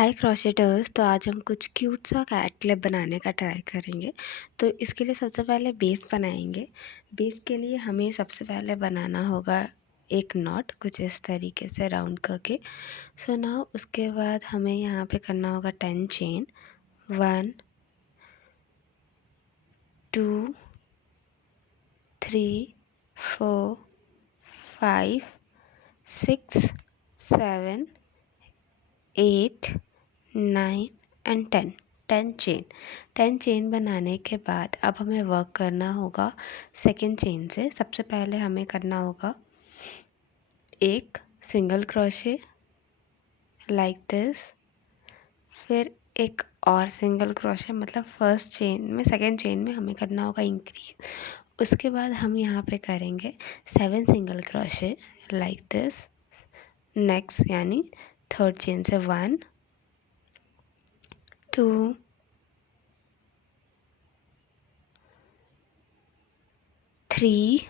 हाय क्रोशेटर्स। तो आज हम कुछ क्यूट सा कैट क्लिप बनाने का ट्राई करेंगे। तो इसके लिए सबसे पहले बेस बनाएंगे। बेस के लिए हमें सबसे पहले बनाना होगा एक नॉट कुछ इस तरीके से राउंड करके। सो नाउ उसके बाद हमें यहाँ पे करना होगा 10 चेन। 1 2 3 4 5 6 7 8 9 and 10 chain. 10 चेन बनाने के बाद अब हमें वर्क करना होगा सेकेंड चेन से। सबसे पहले हमें करना होगा एक सिंगल क्रोशे लाइक दिस, फिर एक और सिंगल क्रोशे, मतलब फर्स्ट चेन में सेकेंड चेन में हमें करना होगा इंक्रीज। उसके बाद हम यहाँ पे करेंगे 7 single crochet like this. Next यानी थर्ड चेन से 1 2 3,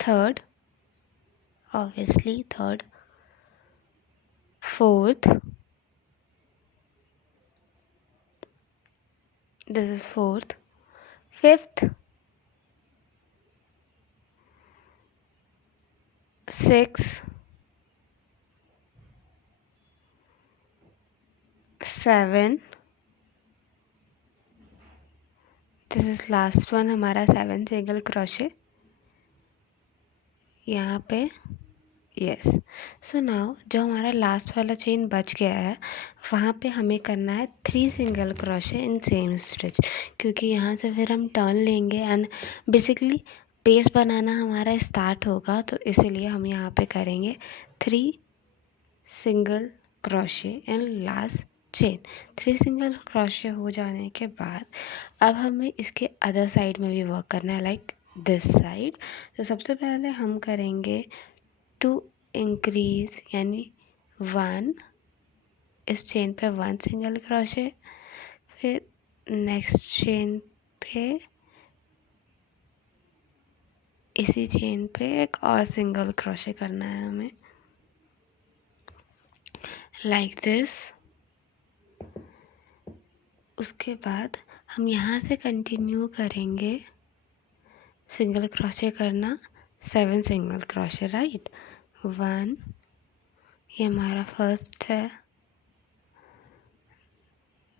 third, obviously third, fourth, this is fourth, fifth, sixth, seven, this is last one हमारा 7 सिंगल क्रोशे यहाँ पे। यस। सो नाउ जो हमारा लास्ट वाला चेन बच गया है वहाँ पे हमें करना है 3 single crochet in same stitch, क्योंकि यहाँ से फिर हम टर्न लेंगे एंड बेसिकली बेस बनाना हमारा स्टार्ट होगा। तो इसीलिए हम यहाँ पे करेंगे 3 single crochet in last chain. 3 single crochet हो जाने के बाद अब हमें इसके अदर साइड में भी वर्क करना है, लाइक दिस साइड। तो सबसे पहले हम करेंगे टू इंक्रीज यानी 1, इस चेन पे 1 सिंगल क्रोशे, फिर नेक्स्ट चेन पे इसी चेन पे एक और सिंगल क्रोशे करना है हमें लाइक दिस। उसके बाद हम यहाँ से कंटिन्यू करेंगे सिंगल क्रोशे करना, 7 सिंगल क्रोशे, राइट। 1, ये हमारा फर्स्ट है,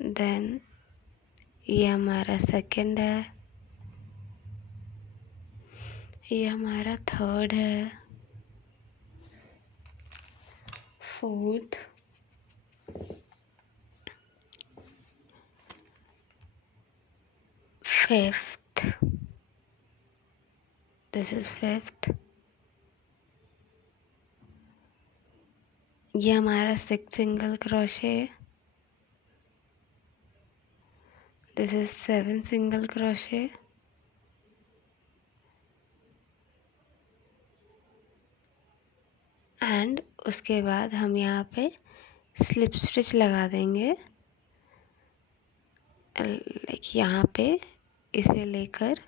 देन ये हमारा सेकंड है, ये हमारा थर्ड है, fourth, fifth, this is fifth, ये हमारा 6 single crochet, this is 7 single crochet, and उसके बाद हम यहाँ पे स्लिप स्टिच लगा देंगे, लाइक यहाँ पे इसे लेकर,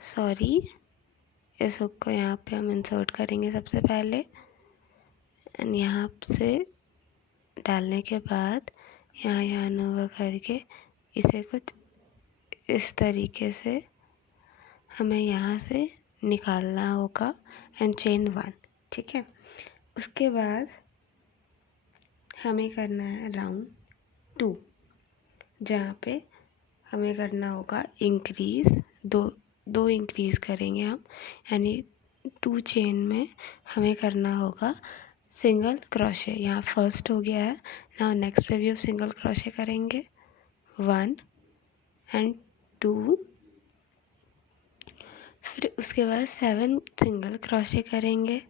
सॉरी, इस हुक को यहाँ पे हम इंसर्ट करेंगे सबसे पहले एंड यहाँ से डालने के बाद यहाँ यहाँ ओवर करके इसे कुछ इस तरीके से हमें यहाँ से निकालना होगा एंड चेन 1, ठीक है। उसके बाद हमें करना है राउंड 2, जहाँ पे हमें करना होगा इंक्रीज, दो इंक्रीज करेंगे हम, यानी 2 चेन में हमें करना होगा सिंगल क्रोशे। यहाँ फर्स्ट हो गया है, ना नेक्स्ट पे भी हम सिंगल क्रोशे करेंगे, 1 एंड 2, फिर उसके बाद 7 सिंगल क्रोशे करेंगे,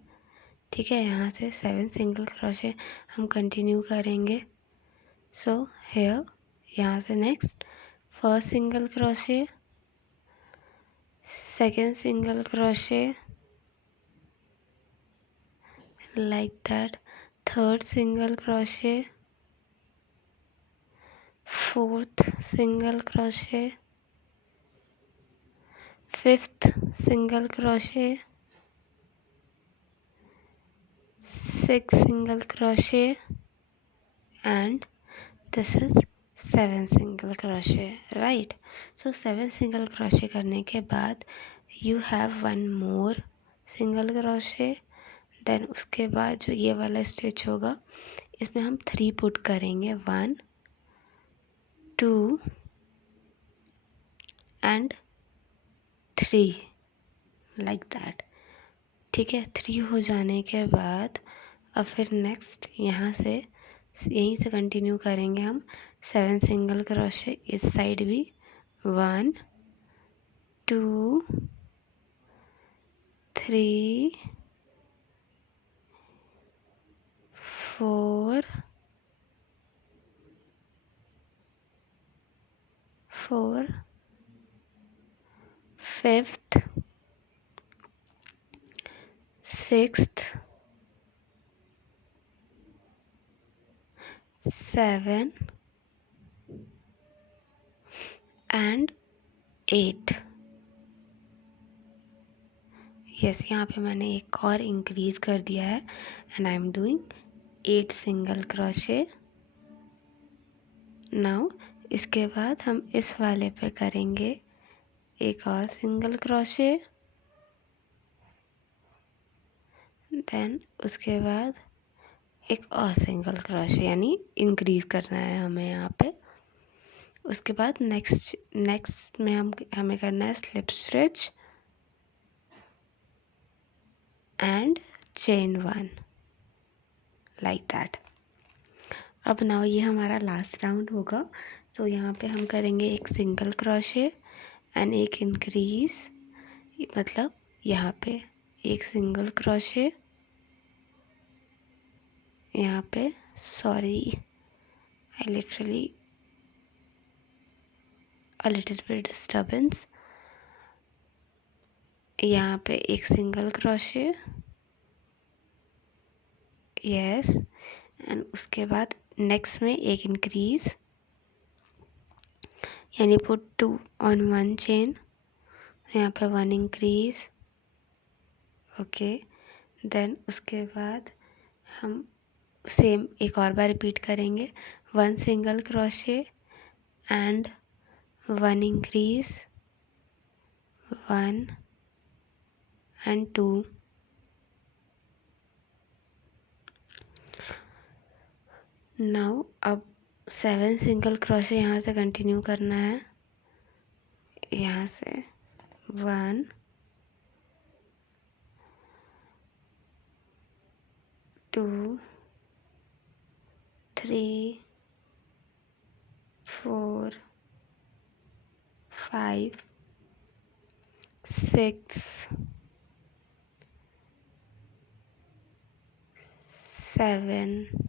ठीक है। यहाँ से 7 सिंगल क्रोशे हम कंटिन्यू करेंगे। सो हेयर, यहाँ से next first single crochet, second single crochet like that, third single crochet, fourth single crochet, fifth single crochet, sixth single crochet and this is 7 single crochet, right? So 7 single crochet करने के बाद you have one more single crochet, then उसके बाद जो ये वाला stitch होगा इसमें हम 3 पुट करेंगे, 1 2 एंड 3 लाइक दैट, ठीक है। 3 हो जाने के बाद अब फिर नेक्स्ट यहाँ से यहीं से कंटिन्यू करेंगे हम 7 सिंगल क्रोशे इस साइड भी, 1 2 3 4 5th 6th 7 एंड 8। यस, यहाँ पे मैंने एक और इंक्रीज कर दिया है and I am doing 8 single crochet. Now इसके बाद हम इस वाले पे करेंगे एक और सिंगल क्रोशे, देन उसके बाद एक और सिंगल क्रोशे, यानी इंक्रीज करना है हमें यहाँ पे। उसके बाद नेक्स्ट में हमें करना है slip stitch and chain 1 like that. अब नाउ ये हमारा लास्ट राउंड होगा, तो यहाँ पे हम करेंगे एक सिंगल क्रोशे एंड एक इंक्रीज, मतलब यहाँ पे एक सिंगल क्रोशे, यहाँ पे sorry I literally a little bit disturbance, यहाँ पे एक सिंगल क्रोशे, यस, एंड उसके बाद नेक्स्ट में एक इंक्रीज, यानी पुट 2 ऑन 1 चेन, यहाँ पे 1 इंक्रीज, ओके। देन उसके बाद हम सेम एक और बार रिपीट करेंगे, 1 single crochet and 1 increase, 1 and 2, now अब 7 सिंगल क्रोशे यहाँ से कंटिन्यू करना है, यहाँ से 1 2 3 4 5 6 7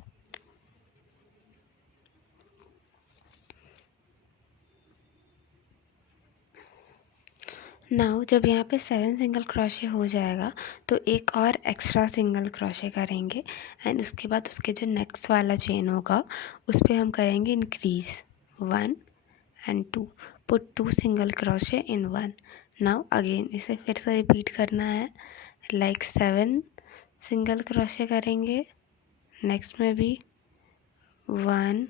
नाउ जब यहाँ पे 7 सिंगल क्रोशे हो जाएगा तो एक और एक्स्ट्रा सिंगल क्रोशे करेंगे एंड उसके बाद उसके जो नेक्स्ट वाला चेन होगा उस पर हम करेंगे increase, 1 and 2, put 2 single crochet in 1। Now again इसे फिर से रिपीट करना है, लाइक 7 सिंगल क्रोशे करेंगे, नेक्स्ट में भी 1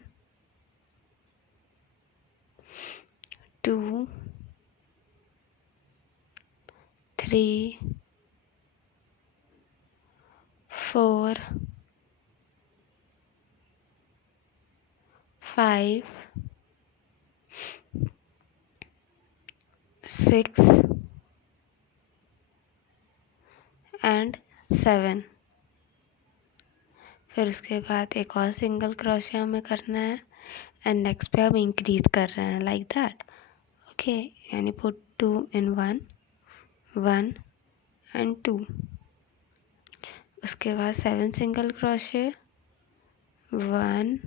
2 3 4 5 6 एंड 7। फिर उसके बाद एक और सिंगल क्रोशे हमें करना है एंड नेक्स्ट पे हम इंक्रीज कर रहे हैं, लाइक दैट, ओके। यानी पुट 2 इन 1 1 एंड 2, उसके बाद 7 सिंगल क्रोशे, 1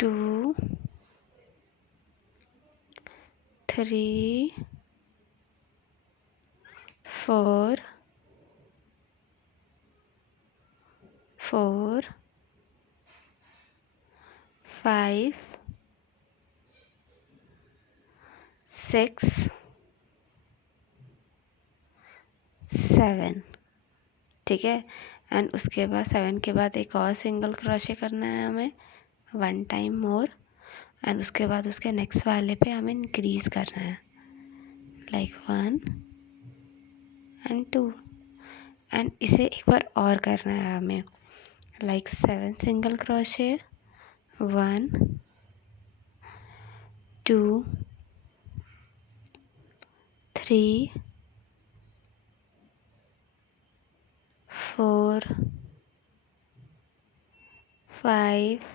2 3 4 5 6 7, ठीक है। एंड उसके बाद 7 के बाद एक और सिंगल क्रोशे करना है हमें 1 टाइम मोर, एंड उसके बाद उसके नेक्स्ट वाले पे हमें इंक्रीज करना है लाइक 1 एंड 2, एंड इसे एक बार और करना है हमें लाइक 7 सिंगल क्रोशे 1 2 3 4 5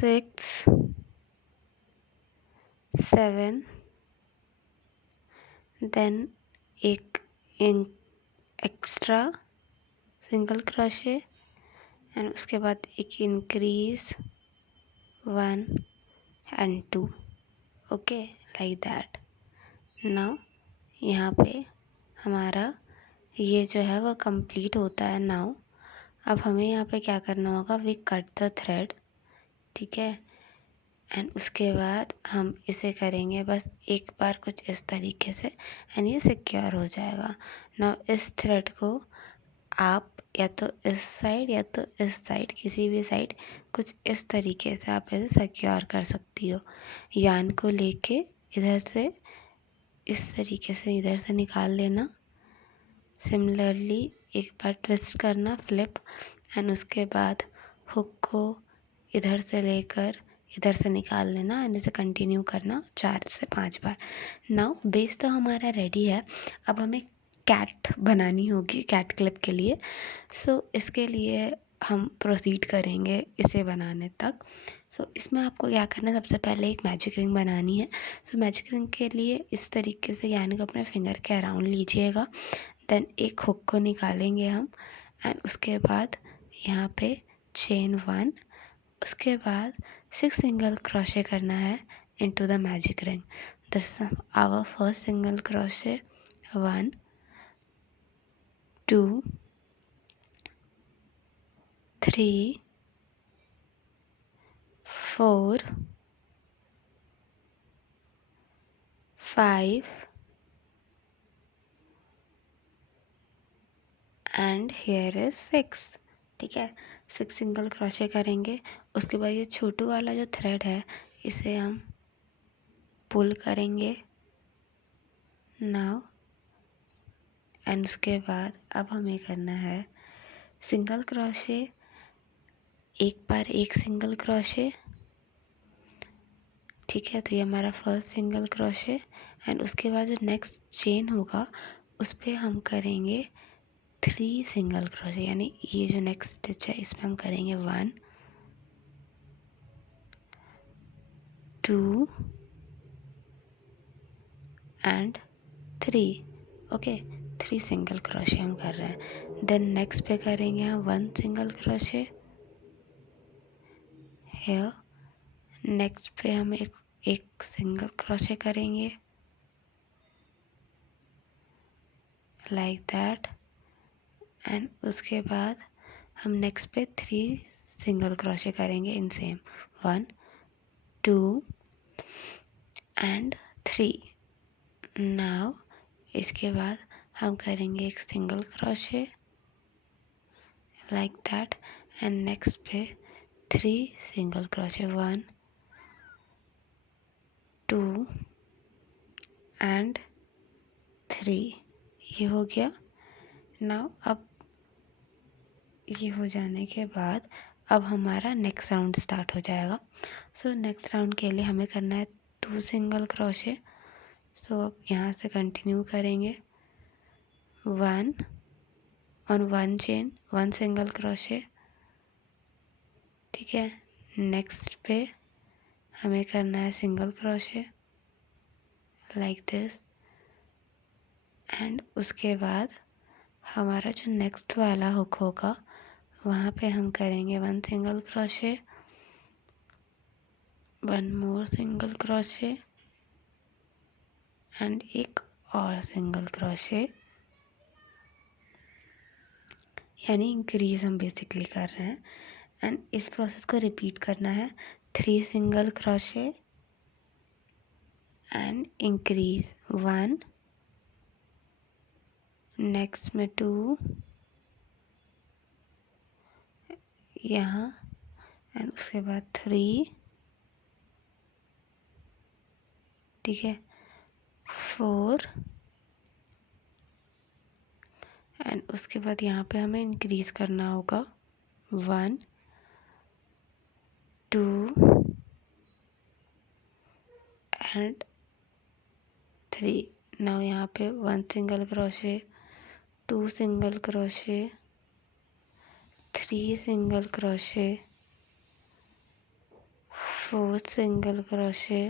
6 7, देन एक एक्स्ट्रा सिंगल क्रोशे, एंड उसके बाद एक increase 1 and 2, okay like that. Now यहाँ पे हमारा ये जो है वो कंप्लीट होता है। नाउ अब हमें यहाँ पे क्या करना होगा, वी कट द थ्रेड, ठीक है, एंड उसके बाद हम इसे करेंगे बस एक बार कुछ इस तरीके से, एंड ये सिक्योर हो जाएगा। नाउ इस थ्रेड को आप या तो इस साइड या तो इस साइड, किसी भी साइड कुछ इस तरीके से आप इसे सिक्योर कर सकती हो। यान को लेके इधर से इस तरीके से इधर से निकाल लेना, सिमिलरली एक बार ट्विस्ट करना फ्लिप, एंड उसके बाद हुक को इधर से लेकर इधर से निकाल लेना, एंड इसे कंटिन्यू करना 4 से 5 बार। नाउ बेस तो हमारा रेडी है, अब हमें कैट बनानी होगी कैट क्लिप के लिए। सो इसके लिए हम प्रोसीड करेंगे इसे बनाने तक। सो इसमें आपको क्या करना है, सबसे पहले एक मैजिक रिंग बनानी है। सो मैजिक रिंग के लिए इस तरीके से यानी कि अपने फिंगर के अराउंड लीजिएगा, देन एक हुक को निकालेंगे हम, एंड उसके बाद यहाँ पे चेन 1, उसके बाद 6 सिंगल क्रोशे करना है into the magic ring. This is our first single crochet 1 2 3 4 5 and here is 6, ठीक है। 6 सिंगल क्रोशे करेंगे, उसके बाद ये छोटू वाला जो थ्रेड है इसे हम पुल करेंगे नाउ, एंड उसके बाद अब हमें करना है सिंगल क्रोशे, एक बार एक सिंगल क्रोशे, ठीक है। तो ये हमारा फर्स्ट सिंगल क्रोशे, एंड उसके बाद जो नेक्स्ट चेन होगा उस पर हम करेंगे 3 सिंगल क्रोशे, यानी ये जो नेक्स्ट स्टिच है इसमें हम करेंगे 1 2 एंड 3, ओके 3 सिंगल क्रोशे हम कर रहे हैं। देन नेक्स्ट पे करेंगे हम 1 सिंगल क्रोशे हेयर, नेक्स्ट पे हम एक सिंगल क्रोशे करेंगे लाइक दैट, एंड उसके बाद हम नेक्स्ट पे 3 सिंगल क्रोशे करेंगे इन सेम 1 2 एंड 3। नाउ इसके बाद हम करेंगे एक single crochet like that, and next पे 3 सिंगल क्रोशे 1 2 एंड 3, ये हो गया। नाउ अब ये हो जाने के बाद अब हमारा नेक्स्ट राउंड स्टार्ट हो जाएगा। सो नेक्स्ट राउंड के लिए हमें करना है 2 सिंगल क्रोशे। सो अब यहाँ से कंटिन्यू करेंगे 1 ऑन 1 चेन 1 सिंगल क्रोशे, ठीक है। नेक्स्ट पे हमें करना है single crochet like this, and उसके बाद हमारा जो नेक्स्ट वाला हुक होगा वहाँ पे हम करेंगे 1 single crochet 1 more single crochet and एक और सिंगल क्रोशे, यानी इंक्रीज हम बेसिकली कर रहे हैं। एंड इस प्रोसेस को रिपीट करना है 3 single crochet and increase 1 next में 2 यहाँ, एंड उसके बाद 3, ठीक है, 4, एंड उसके बाद यहाँ पे हमें इंक्रीज करना होगा 1, 2 एंड 3। नाउ यहाँ पे 1 single crochet, 2 single crochet, 3 single crochet, 4 single crochet,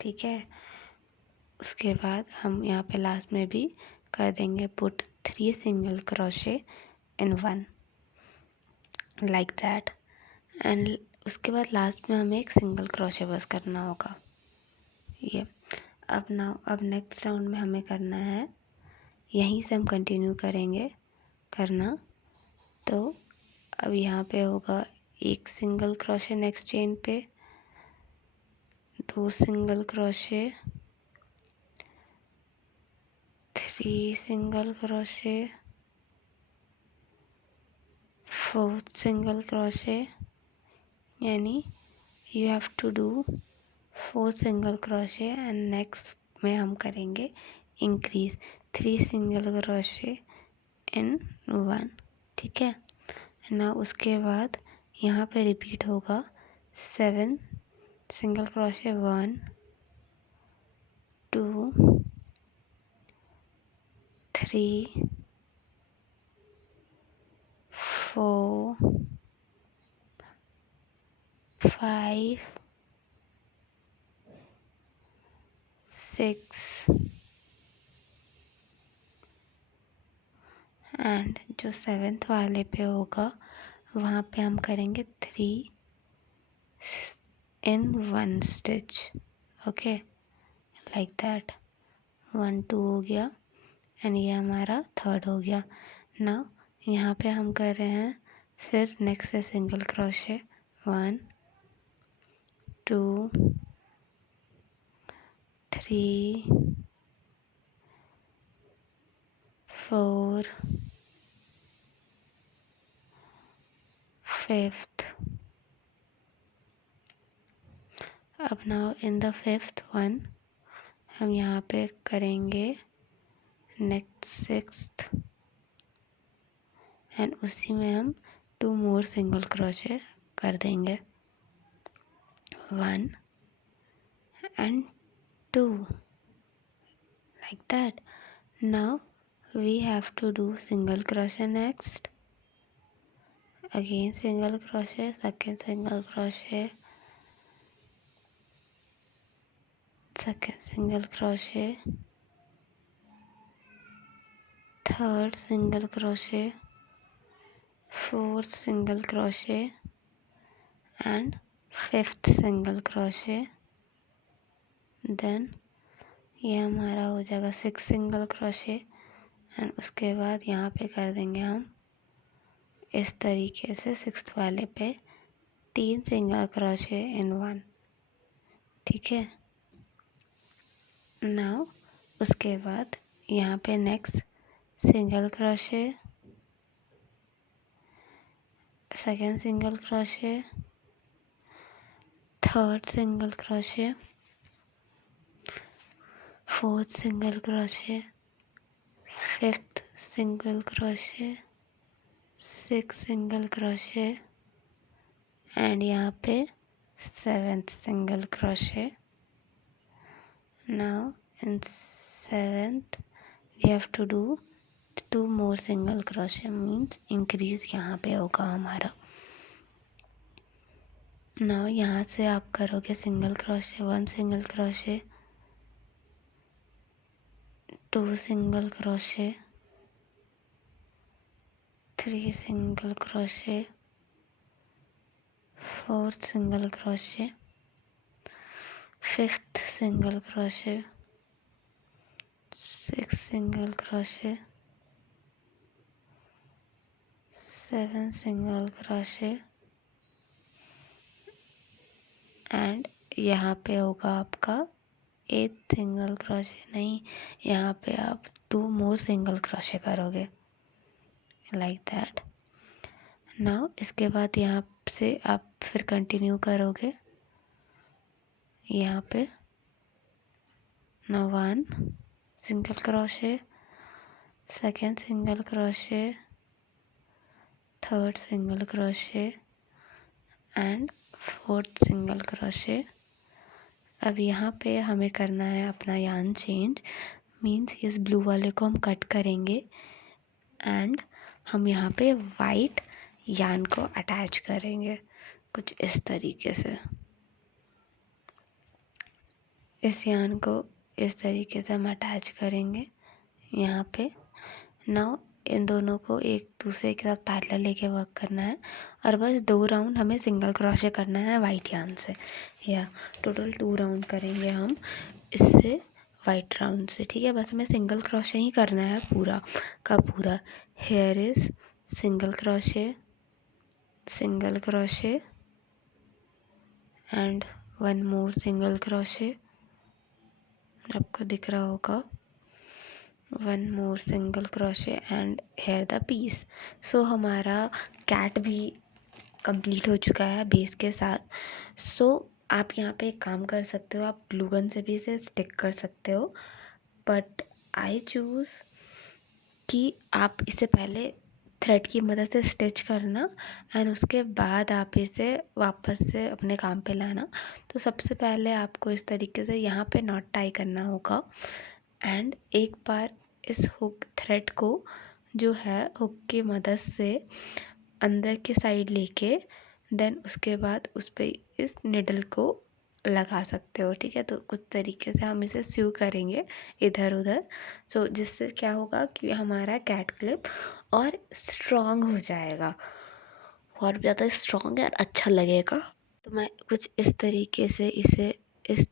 ठीक है। उसके बाद हम यहाँ पे लास्ट में भी कर देंगे put 3 single crochet in 1 like that, and उसके बाद लास्ट में हमें एक सिंगल क्रोशे बस करना होगा ये। अब नेक्स्ट राउंड में हमें करना है, यहीं से हम कंटिन्यू करेंगे करना। तो अब यहाँ पे होगा 1 सिंगल क्रोशे नेक्स्ट चेन पे, 2 single crochet, 3 single crochet, 4 single crochet, यानी you have to do 4 single crochet, and next में हम करेंगे इंक्रीज 3 सिंगल क्रोशे इन 1, ठीक है ना। उसके बाद यहाँ पे रिपीट होगा 7 सिंगल क्रोशे, 1, 2, 3, 4, 5, 6 एंड जो 7th वाले पे होगा वहाँ पे हम करेंगे 3 in 1 stitch, okay like that. 1 2 हो गया, एंड ये हमारा 3rd हो गया। नाउ यहाँ पे हम कर रहे हैं फिर नेक्स्ट है सिंगल क्रोशे, 1 2 3 4 5th। अब now in the 5th one हम यहाँ पे करेंगे नेक्स्ट 6th, एंड उसी में हम 2 मोर सिंगल क्रोशे कर देंगे, 1 and 2 like that. Now we have to do single crochet next, again single crochet, second single crochet, second single crochet, third single crochet, fourth single crochet and fifth single crochet। Then ये हमारा हो जाएगा 6 single crochet, and उसके बाद यहाँ पे कर देंगे हम इस तरीके से 6th वाले पे 3 सिंगल क्रोशे इन 1, ठीक है। नाउ उसके बाद यहाँ पे next single crochet, second single crochet, third single crochet, fourth single crochet, fifth single crochet, 6 single crochet and यहाँ पे 7th single crochet. Now in 7th we have to do 2 more single crochet, means increase यहाँ पे होगा हमारा। Now यहाँ से आप करोगे single crochet, 1 single crochet, 2 single crochet, 3 single crochet, 4th single crochet, 5th single crochet, 6 single crochet, 7 single crochet and यहाँ पे होगा आपका 8 सिंगल क्रोशे नहीं, यहाँ पे आप 2 मोर सिंगल क्रोशे करोगे लाइक दैट। नाउ इसके बाद यहाँ से आप फिर कंटिन्यू करोगे यहाँ पे। Now 1 single crochet, second single crochet, third single crochet and fourth single crochet. अब यहाँ पे हमें करना है अपना यार्न चेंज, मीन्स इस ब्लू वाले को हम कट करेंगे एंड हम यहाँ पे वाइट यार्न को अटैच करेंगे कुछ इस तरीके से। इस यार्न को इस तरीके से हम अटैच करेंगे यहाँ पे। नाउ इन दोनों को एक दूसरे के साथ पैरेलल लेके वर्क करना है और बस 2 राउंड हमें सिंगल क्रोशे करना है वाइट यार्न से, या टोटल 2 राउंड करेंगे हम इससे वाइट राउंड से, ठीक है। बस हमें सिंगल क्रोशे ही करना है पूरा का पूरा। Here is single crochet, single crochet and 1 more single crochet, आपको दिख रहा होगा, 1 more single crochet and here the piece. So हमारा कैट भी कंप्लीट हो चुका है बेस के साथ। सो आप यहाँ पे एक काम कर सकते हो, आप ग्लू गन से भी इसे स्टिक कर सकते हो, बट आई चूज़ कि आप इसे पहले थ्रेड की मदद से स्टिच करना एंड उसके बाद आप इसे वापस से अपने काम पे लाना। तो सबसे पहले आपको इस तरीके से यहाँ पे नॉट टाई करना होगा एंड एक बार इस हुक थ्रेड को जो है हुक की मदद से अंदर के साइड लेके देन उसके बाद उस पर इस निडल को लगा सकते हो, ठीक है। तो कुछ तरीके से हम इसे स्यू करेंगे इधर उधर, सो जिससे क्या होगा कि हमारा कैट क्लिप और स्ट्रॉन्ग हो जाएगा, और ज़्यादा स्ट्रॉन्ग और अच्छा लगेगा। तो मैं कुछ इस तरीके से इसे इस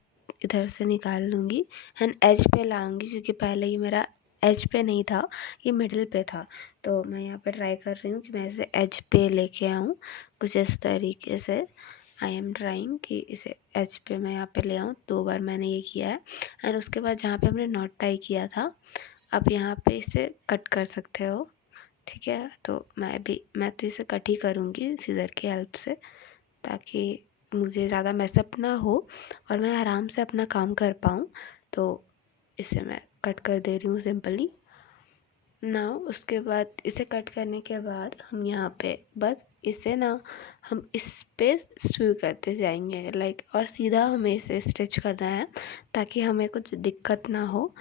इधर से निकाल लूँगी एंड एज पे लाऊंगी, क्योंकि पहले ही मेरा एज पे नहीं था, ये मिडिल पे था। तो मैं यहाँ पे ट्राई कर रही हूँ कि मैं इसे एज पे लेके आऊँ कुछ इस तरीके से। आई एम ट्राइंग कि इसे एज पे मैं यहाँ पे ले आऊँ। 2 बार मैंने ये किया है एंड उसके बाद जहाँ पे हमने नॉट टाई किया था आप यहाँ पे इसे कट कर सकते हो, ठीक है। तो मैं तो इसे कट ही करूँगी सीज़र की हेल्प से, ताकि मुझे ज़्यादा मैसअप ना हो और मैं आराम से अपना काम कर पाऊँ। तो इसे मैं कट कर दे रही हूँ सिंपली। नाउ उसके बाद इसे कट करने के बाद हम यहाँ पे बस इसे ना हम इस पे स्यू करते जाएंगे लाइक, और सीधा हमें इसे स्टिच करना है ताकि हमें कुछ दिक्कत ना हो,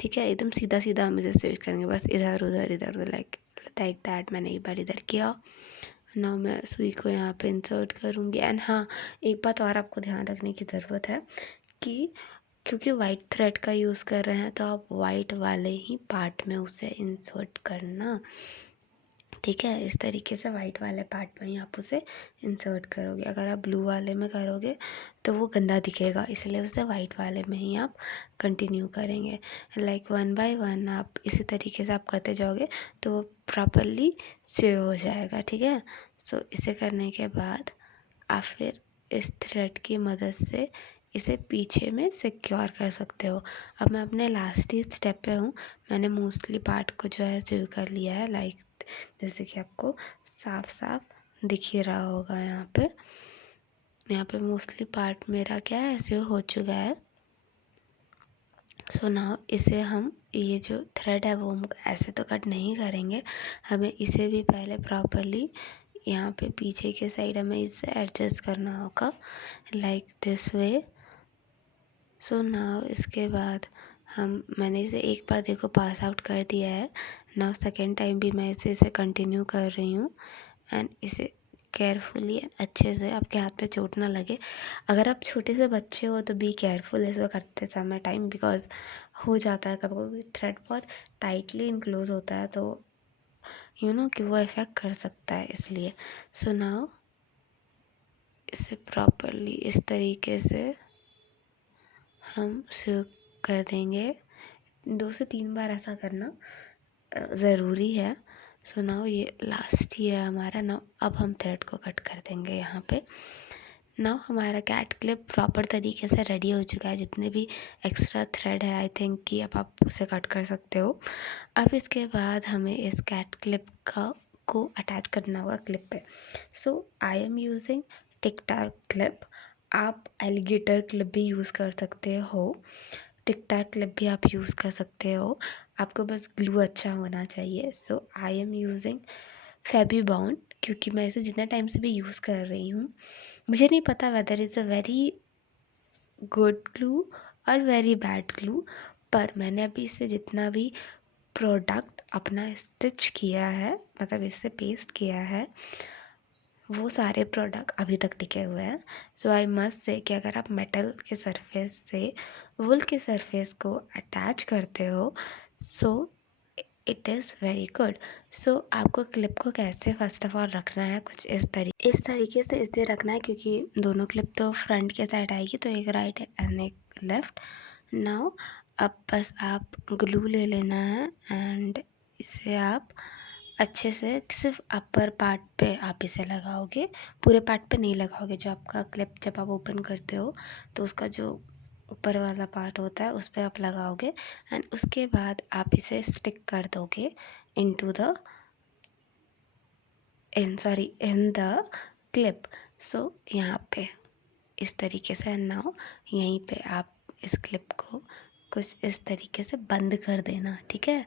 ठीक है। एकदम सीधा सीधा हम इसे स्टिच करेंगे, बस इधर उधर लाइक दैट। मैंने एक बार इधर किया। नाउ मैं सुई को यहाँ पे इंसर्ट करूँगी एंड हाँ, एक बात और आपको ध्यान रखने की ज़रूरत है कि क्योंकि वाइट थ्रेड का यूज़ कर रहे हैं तो आप वाइट वाले ही पार्ट में उसे इंसर्ट करना, ठीक है। इस तरीके से वाइट वाले पार्ट में ही आप उसे इंसर्ट करोगे। अगर आप ब्लू वाले में करोगे तो वो गंदा दिखेगा, इसलिए उसे वाइट वाले में ही आप कंटिन्यू करेंगे। लाइक 1 बाय 1 आप इसी तरीके से आप करते जाओगे तो वो प्रॉपरली सेव हो जाएगा, ठीक है। सो इसे करने के बाद आप फिर इस थ्रेड की मदद से इसे पीछे में सिक्योर कर सकते हो। अब मैं अपने लास्ट ही स्टेप पे हूँ, मैंने मोस्टली पार्ट को जो है सिल कर लिया है, लाइक जैसे कि आपको साफ साफ दिख ही रहा होगा। यहाँ पे मोस्टली पार्ट मेरा क्या है सिल हो चुका है। सो नाउ इसे हम ये जो थ्रेड है वो हम ऐसे तो कट नहीं करेंगे, हमें इसे भी पहले प्रॉपरली यहाँ पे पीछे के साइड हमें इसे एडजस्ट करना होगा like this way. So now इसके बाद मैंने इसे एक बार देखो पास आउट कर दिया है। नाउ सेकेंड टाइम भी मैं इसे कंटिन्यू कर रही हूँ एंड इसे केयरफुली अच्छे से, आपके हाथ पे चोट ना लगे। अगर आप छोटे से बच्चे हो तो बी केयरफुल इसको करते समय टाइम, बिकॉज हो जाता है कभी कभी थ्रेड बहुत टाइटली इनक्लोज होता है तो कि वो इफ़ेक्ट कर सकता है, इसलिए। सो नाउ इसे प्रॉपरली इस तरीके से हम सिल कर देंगे। 2 से 3 बार ऐसा करना ज़रूरी है। सो नाउ ये लास्ट ही है हमारा। नाउ अब हम थ्रेड को कट कर देंगे यहाँ पे। नाउ हमारा कैट क्लिप प्रॉपर तरीके से रेडी हो चुका है। जितने भी एक्स्ट्रा थ्रेड है आई थिंक कि अब आप उसे कट कर सकते हो। अब इसके बाद हमें इस कैट क्लिप को अटैच करना होगा क्लिप पे। So I am using tic tac clip. आप एलिगेटर क्लिप भी यूज़ कर सकते हो, टिक टैक क्लिप भी आप यूज़ कर सकते हो। आपको बस ग्लू अच्छा होना चाहिए। So I am using Fevibond, क्योंकि मैं इसे जितना टाइम से भी यूज़ कर रही हूँ, मुझे नहीं पता whether is a very good glue और वेरी बैड ग्लू, पर मैंने अभी इससे जितना भी प्रोडक्ट अपना स्टिच किया है, मतलब इससे पेस्ट किया है, वो सारे प्रोडक्ट अभी तक टिके हुए हैं। सो आई मस्ट से कि अगर आप मेटल के सरफेस से वुल के सरफेस को अटैच करते हो, so it is very good. So आपको क्लिप को कैसे फर्स्ट ऑफ ऑल रखना है, कुछ इस तरीके से इसलिए रखना है क्योंकि दोनों क्लिप तो फ्रंट के साइड आएगी, तो एक राइट एंड एक लेफ़्ट। नाउ अब बस आप ग्लू ले लेना है एंड इसे आप अच्छे से सिर्फ अपर पार्ट पे आप इसे लगाओगे, पूरे पार्ट पे नहीं लगाओगे। जो आपका क्लिप जब आप ओपन करते हो तो उसका जो ऊपर वाला पार्ट होता है उस पर आप लगाओगे एंड उसके बाद आप इसे स्टिक कर दोगे into the in the clip. So यहाँ पे इस तरीके से नाउ यहीं पे आप इस क्लिप को कुछ इस तरीके से बंद कर देना, ठीक है,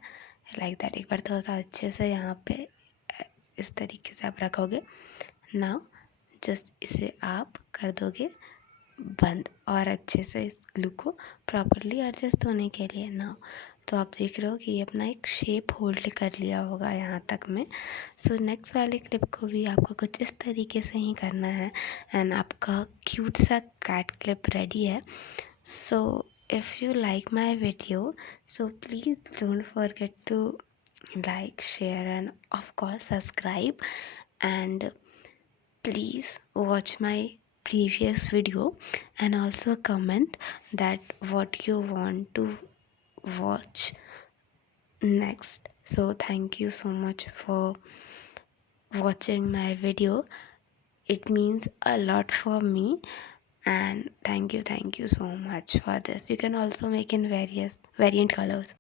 लाइक दैट। एक बार थोड़ा सा अच्छे से यहाँ पे इस तरीके से आप रखोगे। नाउ जस्ट इसे आप कर दोगे बंद और अच्छे से इस ग्लू को प्रॉपरली एडजस्ट होने के लिए। नाउ तो आप देख रहे हो कि ये अपना एक शेप होल्ड कर लिया होगा यहाँ तक में। सो नेक्स्ट वाले क्लिप को भी आपको कुछ इस तरीके से ही करना है एंड आपका क्यूट सा कैट क्लिप रेडी है। So if you like my video, so please don't forget to like, share and of course subscribe, and please watch my previous video and also comment that what you want to watch next. So thank you so much for watching my video. It means a lot for me, and thank you so much for this. You can also make in various variant colors.